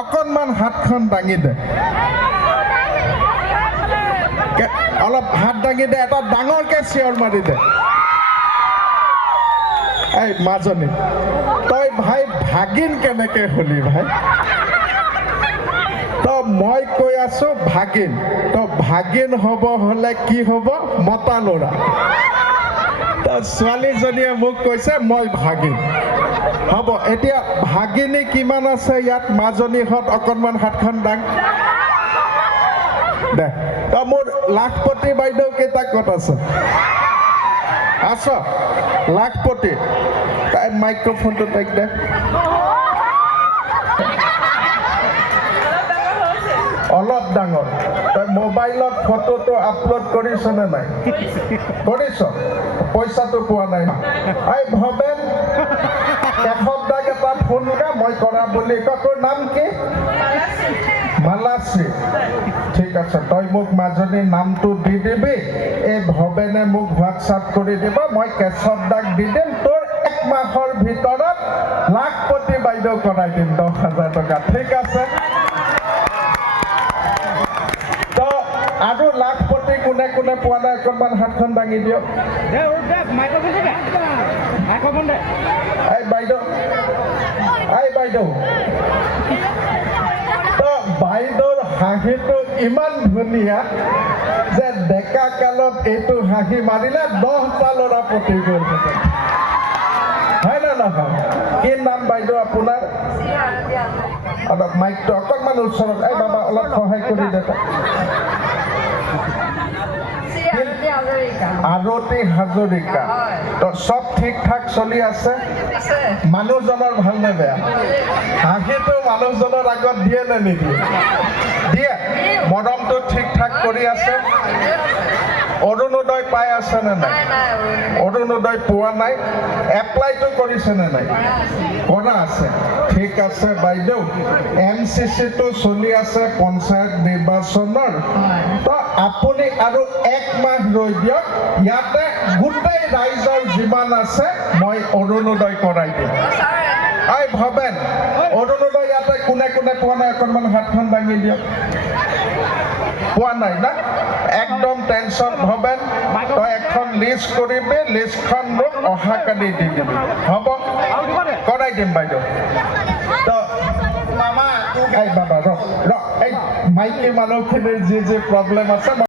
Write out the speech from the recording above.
অকণমান হাতখন দাঙি দে অলপ হাত দাঙি দে এটা ডাঙৰকে চিঞৰ মাৰি দে এই মাজনী তই ভাই ভাগিন কেনেকে হলি ভাই তো মই কৈ আছো ভাগিন তো ভাগিন হ'ব হলে কি হ'ব মতা ল'ৰা তো ছোৱালীজনীয়ে মোক কৈছে মই ভাগিন হ'ব এতিয়া ভাগিনী কিমান আছে ইয়াত মাজনীহঁত অকণমান হাতখন দাং দে তো মোৰ লাখপতি বাইদেউ কেইটা ক'ত আছে আছ লাখপতি তাই মাইক্ৰফোনটো তাইক দে অলপ ডাঙৰ তই মোবাইলত ফটোটো আপলোড কৰিছনে নাই কৰিছ পইচাটো পোৱা নাই এই ভৱেন এসপ্তাহ এটা ফোন কৰা মই কৰা বুলি তোৰ নাম কি মালাশ্ৰী ঠিক আছে তই মোক মাজনীৰ নামটো দি দিবি এই ভৱেনে মোক হোৱাটছআপ কৰি দিব মই কেশৱ দাক দি দিম তোৰ 1 মাহৰ ভিতৰত লাখপতি বাইদেউ কৰাই দিম 10,000 টকা ঠিক আছে আৰু লাখপতি কোনে কোনে পোৱা নাই অকণমান হাতখন দাঙি দিয়ক এই বাইদেউ বাইদেউৰ হাঁহিটো ইমান ধুনীয়া যে ডেকা কালত এইটো হাঁহি মাৰিলে 10টা ল'ৰা পতি গ'ল হয় নে নহয় কি নাম বাইদেউ আপোনাৰ অলপ মাইকটো অকণমান ওচৰত এই বাবা অলপ সহায় কৰি দে আৰতি হাজৰিকা তো সব ঠিক ঠাক চলি আছে মানুহজনৰ ভাল নে বেয়া হাঁহিটো মানুহজনৰ আগত দিয়ে নে নিদিয়ে দিয়ে মৰমটো ঠিক ঠাক কৰি আছে অৰুণোদয় পাই আছে নে নাই অৰুণোদয় পোৱা নাই এপ্লাইটো কৰিছে নে নাই কৰা আছে ঠিক আছে বাইদেউ MCCটো চলি আছে পঞ্চায়ত নিৰ্বাচনৰ তো আপুনি আৰু 1 মাহ ৰৈ দিয়ক ইয়াতে গোটেই ৰাইজৰ যিমান আছে মই অৰুণোদয় কৰাই দিম এই ভৱেন অৰুণোদয় ইয়াতে কোনে কোনে পোৱা নাই অকণমান হাতখন দাঙি দিয়ক পোৱা নাই না একদম টেনশ্যন ভৱেন তই এখন লিষ্ট কৰিবি লিষ্টখন মোক অহাকালি দি দিবি হ'ব কৰাই দিম বাইদেউ তো মামা এই বাবা ৰ এই মাইকী মানুহখিনিৰ যি প্ৰব্লেম আছে